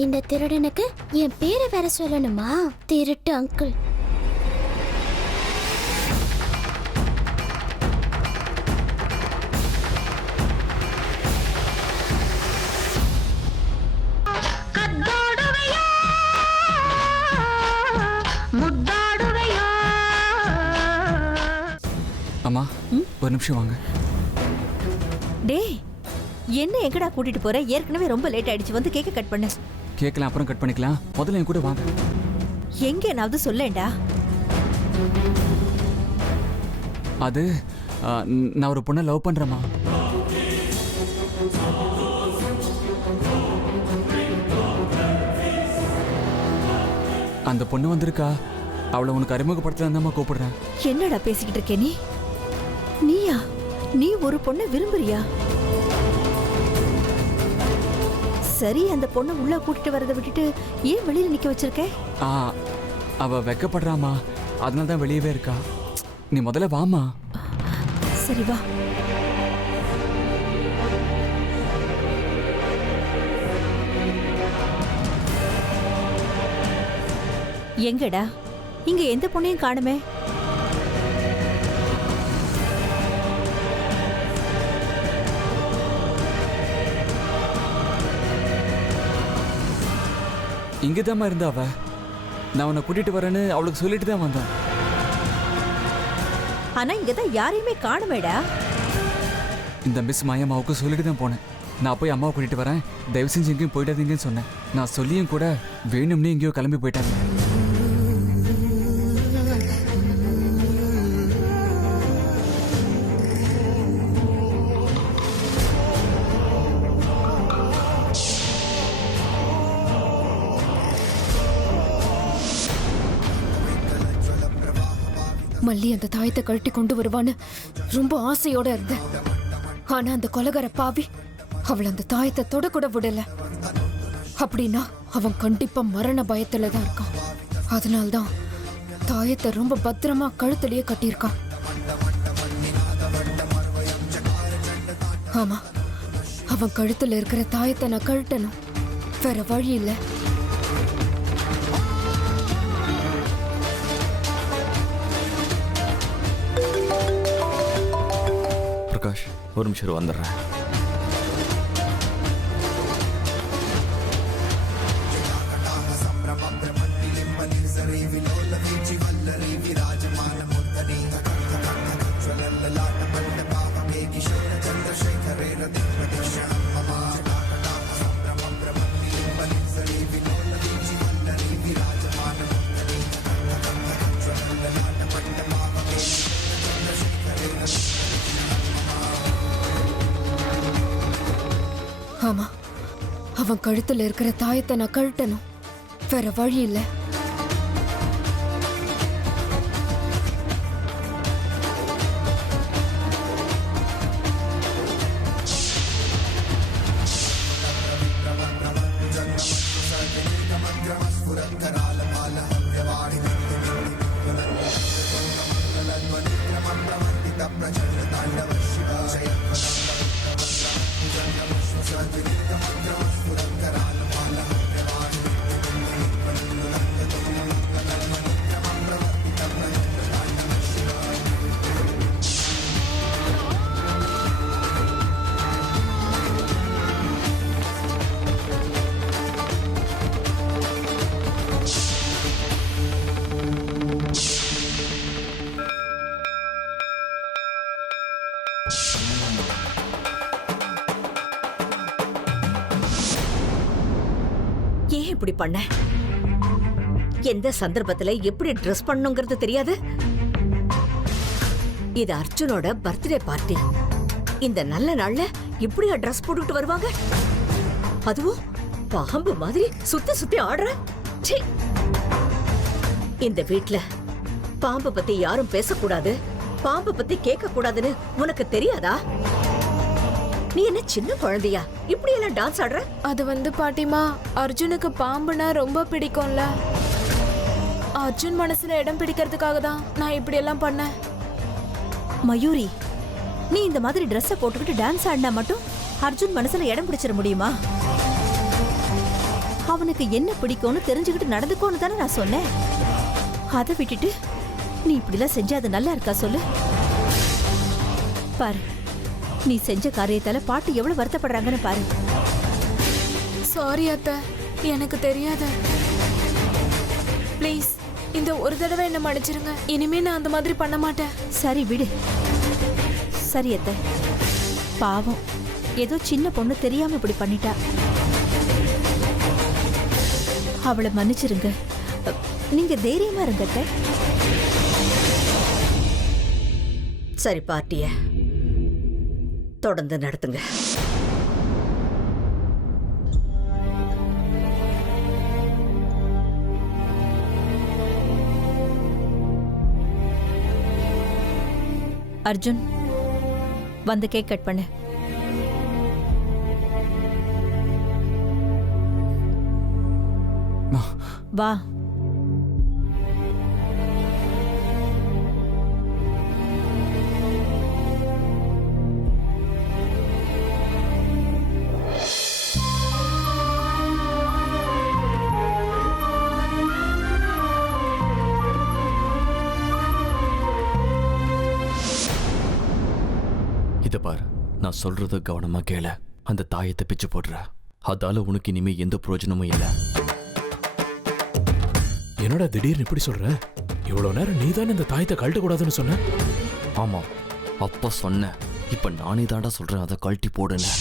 இந்த திருடனுக்கு என் பேரை வேற சொல்லணுமா? திருட்டு அங்கிள். அம்மா ஒரு நிமிஷம் வாங்க. டேய், என்ன எங்கடா கூட்டிட்டு போற? ஏற்கனவே ரொம்ப லேட் ஆயிடுச்சு. வந்து கேக்க கட் பண்ணு. கேட்கலாம், அப்புறம் கட் பண்ணிக்கலாம். முதல்ல என் கூட வாங்க. எங்கேனாவது சொல்லேன்டா. அது நான் ஒரு பொண்ணை லவ் பண்றேம்மா. அந்த பொண்ணு வந்திருக்கா. அவளை உனக்கு அறிமுகப்படுத்தலாம்மா கூப்பிடுறேன். என்னடா பேசிக்கிட்டு இருக்கே நீ? நீயா? நீ ஒரு பொண்ணை விரும்புறியா? சரி, அந்த பொண்ணை உள்ள கூட்டிட்டு வரதை விட்டுட்டு ஏன் வெளியில நிக்க வச்சிருக்க? அவ வெக்கப்படுறாமா, அதனால தான் வெளியவே இருக்கா. நீ முதல்ல வாமா. சரி வா. எங்கடா? இங்க எந்த பொண்ணையும் காணுமே. இங்கதாம்மா இருந்தா அவ. நான் உன்னை கூட்டிட்டு வரேன்னு அவளுக்கு சொல்லிட்டு தான் வந்தேன். ஆனா இங்கதான் யாரையுமே காணுமேடா. இந்த மிஸ் மாயம்மாவுக்கு சொல்லிட்டு தான் போனேன். நான் போய் அம்மாவை கூட்டிட்டு வரேன், தயவு செஞ்சு எங்கேயும் போயிடாதீங்கன்னு சொன்னேன். நான் சொல்லியும் கூட வேணும்னே எங்கேயோ கிளம்பி போயிட்டாங்க. மல்லி அந்த தாயத்தை கழட்டி கொண்டு வருவான்னு ரொம்ப ஆசையோட இருந்தேன். ஆனா அந்த கொலகார பாவி அவள் அந்த தாயத்தை தொடக்கூட விடல. அப்படின்னா அவன் கண்டிப்பா மரண பயத்துல தான் இருக்கான். அதனால்தான் தாயத்தை ரொம்ப பத்திரமா கழுத்துலயே கட்டியிருக்கான். ஆமா, அவன் கழுத்துல இருக்கிற தாயத்தை நான் கழட்டணும். வேற வழி இல்லை. பிரகாஷ், ஒரு நிமிஷம் வந்துடுறேன். ஆமா, அவன் கழுத்துல இருக்கிற தாயத்தை நான் கழட்டணும். வேற வழி இல்லை. ஏன் இப்படி பண்ண? எந்த சந்தர்ப்பத்துல எப்படி ட்ரெஸ் பண்ணுங்கிறது தெரியாது. இது அர்ஜுனோட பர்த்டே பார்ட்டி. இந்த நல்ல நாள்ல இப்படியா ட்ரெஸ் போட்டுட்டு வருவாங்க? அதுவும் பாம்பு மாதிரி சுத்தி சுத்தி ஆடுற. சீ! இந்த வீட்ல பாம்பு பத்தி யாரும் பேசக்கூடாது, பாம்பு பத்தி கேட்க கூடாதுன்னு உனக்கு தெரியாதா? நீ என்ன சின்ன குழந்தையா இப்படி எல்லாம் டான்ஸ் ஆடுற? அது பாட்டிமா, அர்ஜுனுக்கு பாம்புனா ரொம்ப பிடிக்கும்ல. அர்ஜுன் மனசுல இடம் பிடிக்கிறதுக்காக தான் நான் இப்படி எல்லாம் பண்ணேன். மயூரி, நீ இந்த மாதிரி ட்ரெஸ்ஸை போட்டுக்கிட்டு டான்ஸ் ஆடினா மட்டும் அர்ஜுன் மனசுல இடம் பிடிச்சிட முடியுமா? அவனுக்கு என்ன பிடிக்கும்னு தெரிஞ்சுக்கிட்டு நடந்துக்கோன்னு தானே நான் சொன்னேன். அதை விட்டுட்டு நீ இப்படிலாம் செஞ்சா அது நல்லா இருக்கா சொல்லு? பாரு, நீ செஞ்ச காரியத்தால பாட்டி எவ்வளவு வருத்தப்படுறாங்கன்னு பாரு. சாரி அத்தை, எனக்கு தெரியாத. ப்ளீஸ் இந்த ஒரு தடவை என்ன மன்னிச்சிருங்க. இனிமே நான் அந்த மாதிரி பண்ண மாட்டேன். சரி விடு. சரி அத்தை, பாவம் ஏதோ சின்ன பொண்ணு தெரியாம இப்படி பண்ணிட்டா. அவளை மன்னிச்சிருங்க. நீங்க தைரியமா இருங்க அத்தை. சரி, பார்ட்டிய தொடர்ந்து நடத்துங்க. அர்ஜுன், வந்து கேக் கட் பண்ணு. வா. இதை பாரு, நான் சொல்றத கவனமா கேள. அந்த தாயத்தை பிச்சு போடுற, அதால உனக்கு இனிமே எந்த பிரயோஜனமும் இல்லை. என்னடா திடீர்னு இப்படி சொல்ற? இவ்வளவு நேரம் நீ தானே இந்த தாயத்தை கழட்ட கூடாதுன்னு சொன்ன. ஆமா, அப்ப சொன்ன. இப்ப நானே தாண்டா சொல்றேன், அதை கழட்டி போடுன்னு.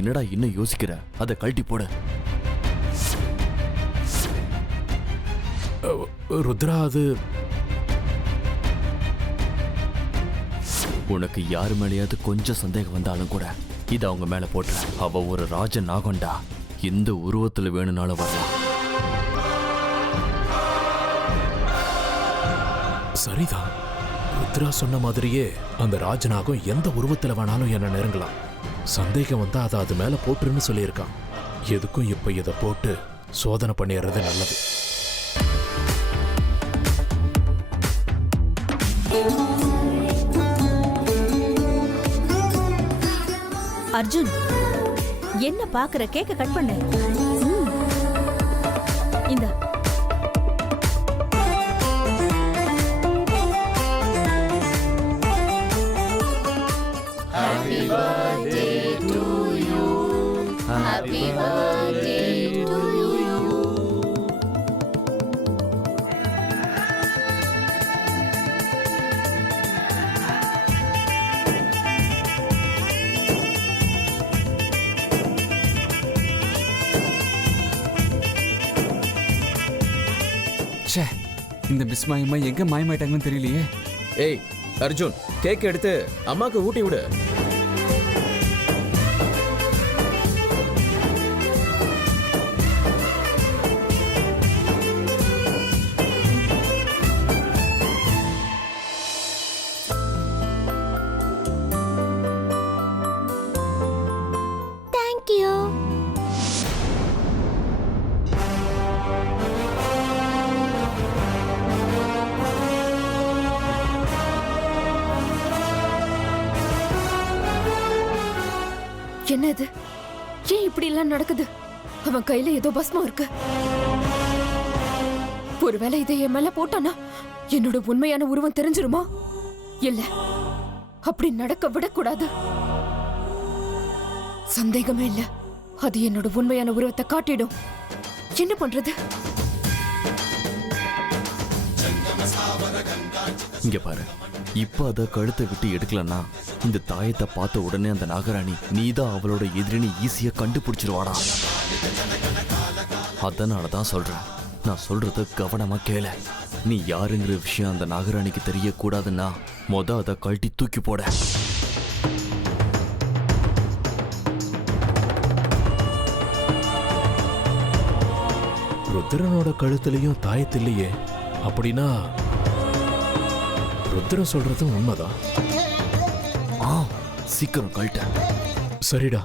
என்னடா இன்னும் யோசிக்கிற? அதை கழட்டி போட. ருத்ரா, அது உனக்கு யாரு மேலேயாவது கொஞ்சம் சந்தேகம் வந்தாலும் கூட இதை அவங்க மேல போட்டுற. அவ ஒரு ராஜ நாகண்டா. எந்த உருவத்துல வேணும்னாலும் வரலாம். சரிதான். ருத்ரா சொன்ன மாதிரியே அந்த ராஜநாகம் எந்த உருவத்துல வேணாலும் என்ன நெருங்கலாம். சந்தேகம் வந்தா அதை அது மேல போட்டுருன்னு சொல்லியிருக்கான். எதுக்கும் இப்ப இதை போட்டு சோதனை பண்ணிடுறது நல்லது. அர்ஜுன், என்ன பாக்குற? கேக்க கட் பண்ணு. இந்த ச்சே, இந்த மிஸ் மாயம்மா எங்க மாயமாயிட்டாங்கன்னு தெரியலையே. ஏய் அர்ஜுன், கேக் எடுத்து அம்மாக்கு ஊட்டி விடு. தேங்க்யூ. என்ன இது? ஏன் இப்படி எல்லாம் நடக்குது? அவன் கையில ஏதோ பஸ்மம் இருக்கு. ஒருவேளை இதை என் மேல போட்டானா என்னோட உண்மையான உருவம் தெரிஞ்சிருமா? இல்ல, அப்படி நடக்க விடக்கூடாது. சந்தேகமே இல்ல, அது என்னோட உண்மையான உருவத்தை காட்டிடும். என்ன பண்றது? இங்க பாரு, இப்ப அதை கழுத்தை விட்டு எடுக்கலன்னா இந்த தாயத்தை பார்த்த உடனே அந்த நாகராணி நீதான் அவளோட எதிரின்னு ஈஸியா கண்டுபிடிச்சிருவாடா. அதனாலதான் சொல்றேன், நான் சொல்றத கவனமா கேள. நீ யாருங்கிற விஷயம் அந்த நாகராணிக்கு தெரியக்கூடாதுன்னா அதை கழட்டி தூக்கி போட. ருத்ரனோட கழுத்துலயும் தாயத்தில்லையே. அப்படின்னா ருத்ரன் சொல்றதும் உண்மைதான். சீக்கிரம் கழட்ட. சரிடா.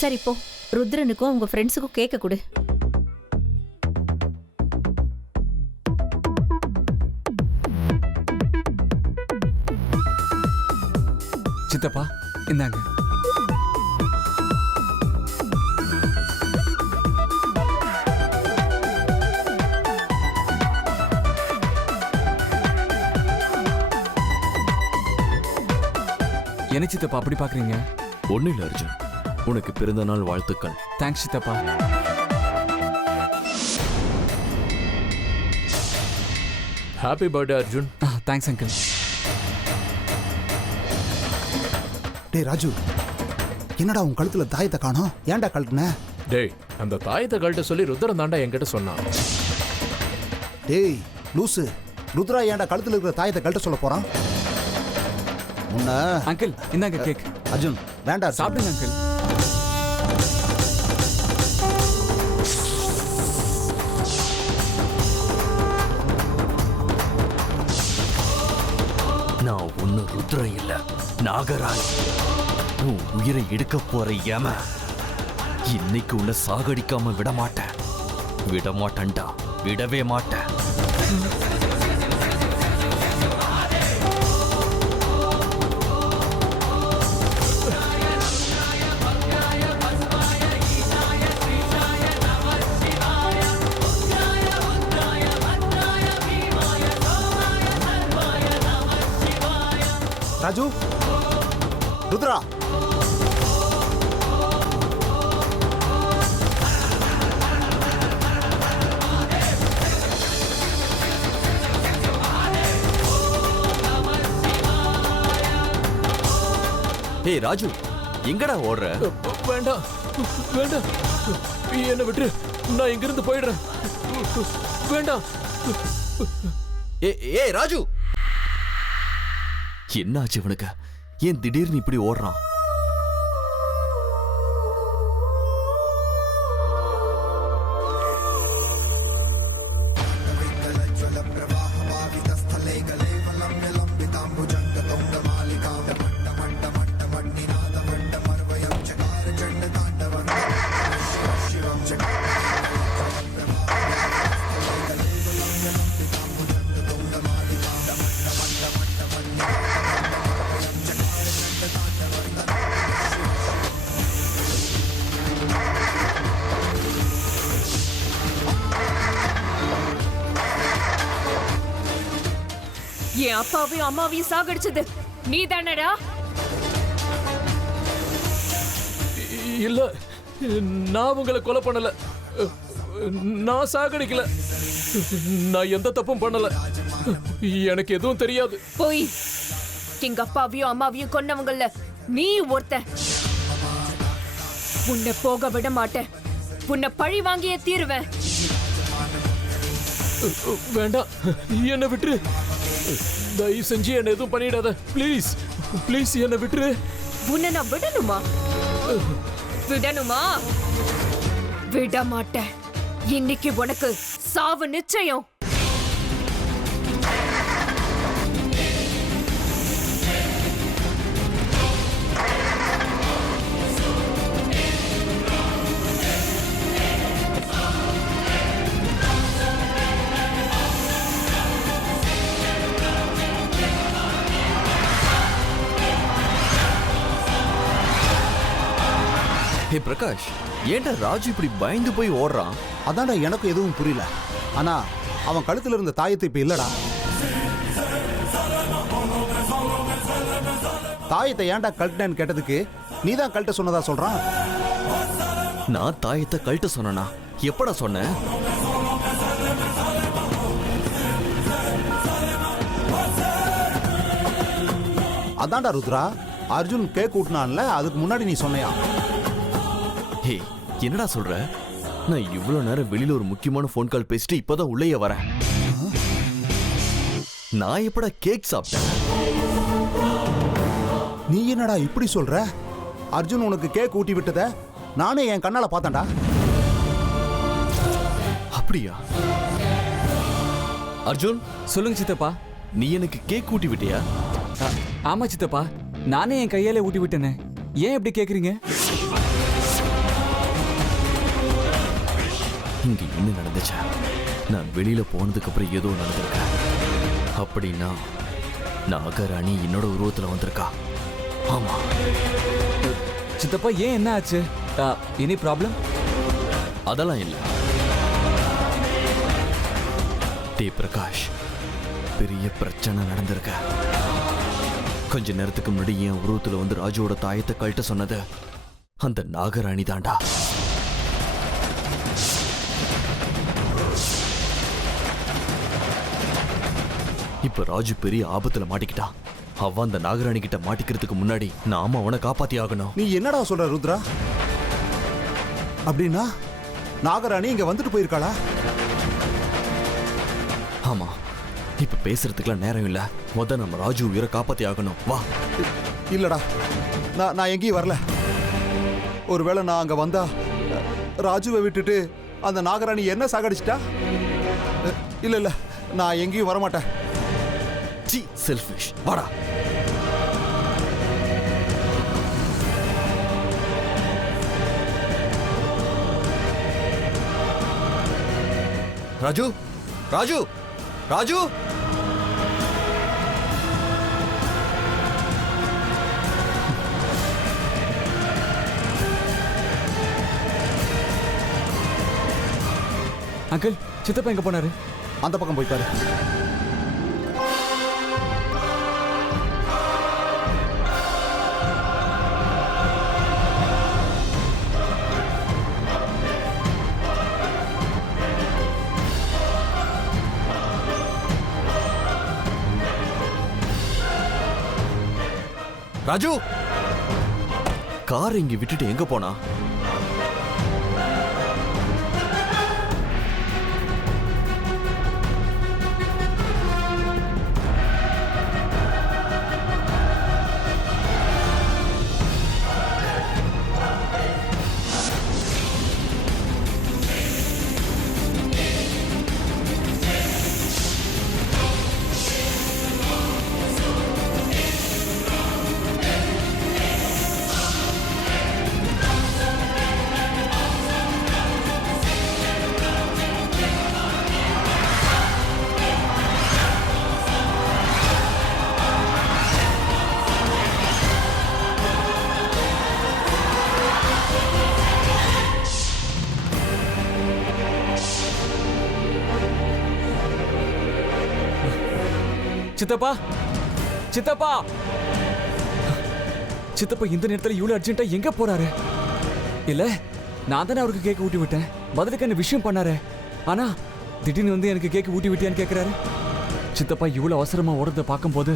சரி போ, ருத்ரனுக்கும் உங்க ஃப்ரெண்ட்ஸுக்கும் கேக்க கொடு. சித்தப்பா இந்தாங்க. என்ன சித்தப்பா அப்படி பாக்குறீங்க? ஒன்னும் இல்ல அர்ஜுன், உனக்கு பிறந்த நாள் வாழ்த்துக்கள். தேங்க்ஸ் சித்தப்பா. Happy birthday Arjun. Thanks uncle. டேய் ராஜு, என்னடா உன் கழுத்துல தாயத்தை காணோம்? ஏன்டா கழட்டுன? டேய், அந்த தாயத்தை கழட்ட சொல்லி ருத்ரன் தாண்டா என்கிட்ட சொன்னான். டேய் லூசு, ருத்ரா ஏன்டா கழுத்துல இருக்கிற தாயத்தை கழட்ட சொல்ல போறான்? உன்ன அங்கிள் இந்தாங்க கேக். அர்ஜுன் வேண்டாம், சாப்பிடுங்க அங்கிள். நான் ஒண்ணு ருத்ரன் இல்ல, நாகராஜ். உன் உயிரை எடுக்க போற ஏம இன்னைக்கு உன்னை சாகடிக்காம விட மாட்டேன். விட மாட்டேன்டா, விடவே மாட்டேன். ராஜு, ருத்ரா, ஏய் ராஜு, எங்கடா ஓடுற? வேண்டாம் வேண்டாம், என்ன விட்டு நான் இங்கிருந்து போயிடுறேன். வேண்டாம். ஏய் ராஜு, என்னாச்சு இவனுக்கு? ஏன் திடீர்னு இப்படி ஓடுறான்? என் அப்பாவையும் அம்மாவையும் சாகடிச்சது நீ தானடா? இல்ல, நான் உங்களை கொலை பண்ணல. நான் சாகடிக்கல. நான் எந்த தப்பும் பண்ணல. எனக்கு எதுவும் தெரியாது. போய் எங்க அப்பாவையும் அம்மாவையும் கொன்னவங்கள நீ ஒருத்த. உன்னை போக விட மாட்டேன். உன்னை பழி வாங்கியே தீருவேன். வேண்டாம், என்னை விட்டுரு. தயவு செஞ்சு என்ன எதுவும் பண்ணிடாத. ப்ளீஸ் ப்ளீஸ், என்னை விட்டுரு. உன்னை நான் விடணுமா? விடணுமா? விட மாட்டேன். இன்னைக்கு உனக்கு சாவு நிச்சயம். ஹே பிரகாஷ், ஏன்டா ராஜு இப்படி பயந்து போய் ஓடுறான்? அதான்டா எனக்கு எதுவும் புரியல. ஆனா அவன் கழுத்துல இருந்த தாயத்தை இப்ப இல்லடா. தாயத்தை ஏன்டா கழட்டினேன்னு கேட்டதுக்கு நீதான் கழட்ட சொன்னதா சொல்றான். நான் தாயத்தை கழட்ட சொன்னா? எப்படா சொன்ன? அதான்டா ருத்ரா, அர்ஜுன் கேக் ஊட்டினான்ல, அதுக்கு முன்னாடி நீ சொன்னையா? ஹே, என்னடா சொல்ற? நான் இவ்வளவு நேரம் வெளியில ஒரு முக்கியமான போன் கால் பேசிட்டு இப்பதான் உள்ளேயே வரேன். நான் எப்படா கேக் சாப்பிட்டேன்? நீ என்னடா இப்படி சொல்ற? அர்ஜுன் உனக்கு கேக் ஊட்டி விட்டத நானே என் கண்ணால பார்த்தேன்டா. அப்படியா? அர்ஜுன், சொல்லுங்க சித்தப்பா. நீ எனக்கு கேக் ஊட்டி விட்டியா? ஆமா சித்தப்பா, நானே என் கையாலே ஊட்டி விட்டேனே. ஏன் இப்படி கேக்குறீங்க? இங்க என்ன நடந்துச்சு? நான் வெளியில போனதுக்கு அப்புறம் ஏதோ நடந்திருக்க. அப்படின்னா நாகராணி என்னோட உருவத்துல வந்திருக்கா. ஆமா. சித்தப்பா ஏன் என்ன ஆச்சு? Any problem? அதெல்லாம் இல்ல. டே பிரகாஷ், பெரிய பிரச்சனை நடந்திருக்க. கொஞ்ச நேரத்துக்கு முன்னாடி என் உருவத்துல வந்து ராஜுவோட தாயத்தை கழட்ட சொன்னது அந்த நாகராணி தாண்டா. இப்ப ராஜு பெரிய ஆபத்துல மாட்டிக்கிட்டான். அவன் அந்த நாகராணி கிட்ட மாட்டிக்கிறதுக்கு முன்னாடி நாம அவனை காப்பாத்தி ஆகணும். நீ என்னடா சொல்ற ருத்ரா? அப்படின்னா நாகராணி இங்க வந்துட்டு போயிருக்காளா? ஆமா. இப்ப பேசுறதுக்குலாம் நேரம் இல்ல. முத நம்ம ராஜு உயிரை காப்பாத்தி ஆகணும். வா. இல்லடா, நான் எங்கேயும் வரல. ஒருவேளை நான் அங்க வந்தா ராஜுவை விட்டுட்டு அந்த நாகராணி என்ன சாகடிச்சிட்டா? இல்ல இல்ல, நான் எங்கேயும் வரமாட்டேன். C selfish. வாடா. ராஜு, ராஜு, ராஜு. அங்கிள், சித்தப்பா எங்க போனாரு? அந்த பக்கம் போய் பாரு. ராஜு, கார் இங்க விட்டுட்டு எங்க போனா? சித்தப்பா, சித்தப்பா, சித்தப்பா இந்த நேரத்துல இவ்வளவு அர்ஜென்ட்டா எங்க போறாரு? இல்ல, நான் தானே அவருக்கு கேக் ஊட்டி விட்டேன். பதிலுக்கு என்ன விஷயம் பண்ணாரு. ஆனா திடீர்னு வந்து எனக்கு கேக் ஊட்டி விட்டியான்னு கேக்குறாரு. சித்தப்பா இவ்வளவு அவசரமா ஓடுறத பார்க்கும்போது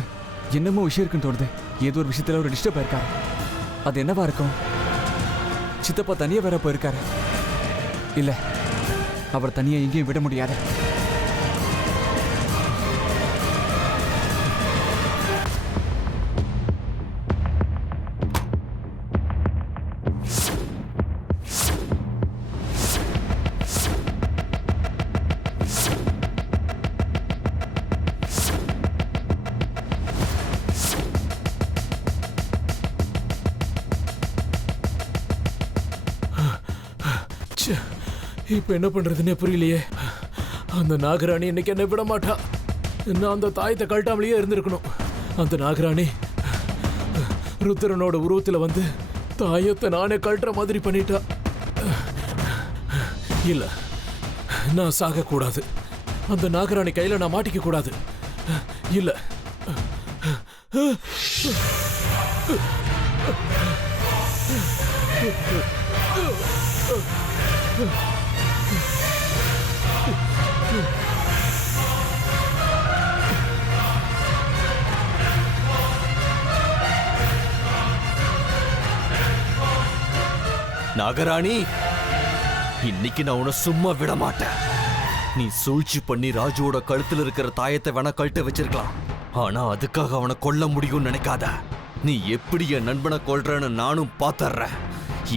என்னமோ விஷயம் இருக்குன்னு தோணுது. ஏதோ ஒரு விஷயத்துல ஒரு டிஸ்டர்ப் ஆயிருக்காரு. அது என்னவா இருக்கும்? சித்தப்பா தனியா வேற போயிருக்காரு. இல்ல, அவர் தனியா எங்கேயும் விட முடியாது. இப்ப என்ன பண்றதுன்னே புரியலையே. அந்த நாகராணி இன்னைக்கு என்ன விட மாட்டா. நான் அந்த தாயத்தை கழட்டாமலேயே இருந்திருக்கணும். அந்த நாகராணி ருத்ரனோட உருவத்துல வந்து தாயத்தை நானே கழட்டுற மாதிரி பண்ணிட்டா. இல்ல, நான் சாக கூடாது. அந்த நாகராணி கையில நான் மாட்டிக்க கூடாது. இல்ல. நாகராணி, இன்னைக்கு நான் உன்னை சும்மா விட மாட்டேன். நீ சூழ்ச்சி பண்ணி ராஜுவோட கழுத்துல இருக்கிற தாயத்தை வேணா கழட்ட வச்சிருக்கலாம். ஆனா அதுக்காக அவனை கொல்ல முடியும்னு நினைக்காத. நீ எப்படி என் நண்பனை கொல்றன்னு நானும் பாத்துறேன்.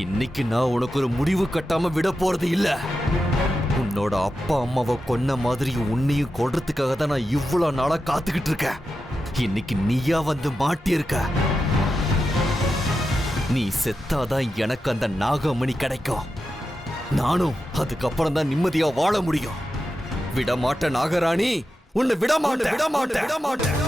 இன்னைக்கு நான் உனக்கு ஒரு முடிவு கட்டாம விட போறது இல்ல. உன்னோட அப்பா அம்மாவை கொன்ன மாதிரி உன்னையும் கொல்றதுக்காக தான் நான் இவ்வளவு நாளா காத்துக்கிட்டு இருக்கேன். இன்னைக்கு நீயா வந்து மாட்டியிருக்க. நீ செத்தாதான் எனக்கு அந்த நாகமணி கிடைக்கும். நானும் அதுக்கப்புறம் தான் நிம்மதியா வாழ முடியும். விடமாட்ட நாகராணி, உன்னை விடமாட்டேன்.